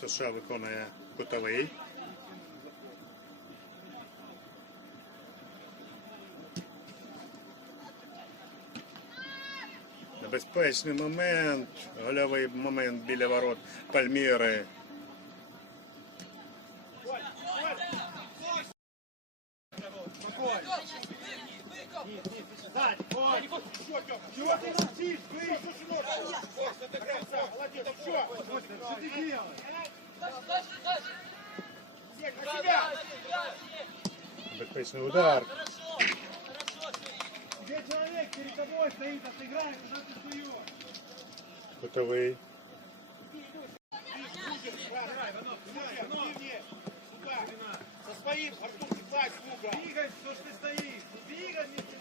США виконує кутовий. Небезпечний момент, гольовий момент біля ворот Пальміри. Молодец, все! Что ты делаешь? Бэкпейсный удар. Где человек перед тобой стоит, а ты играешь, уже ты суешь. Бытовые. Со своим, Артур, не плачь, слуга. Двигай, что ж ты стоишь. Двигай, не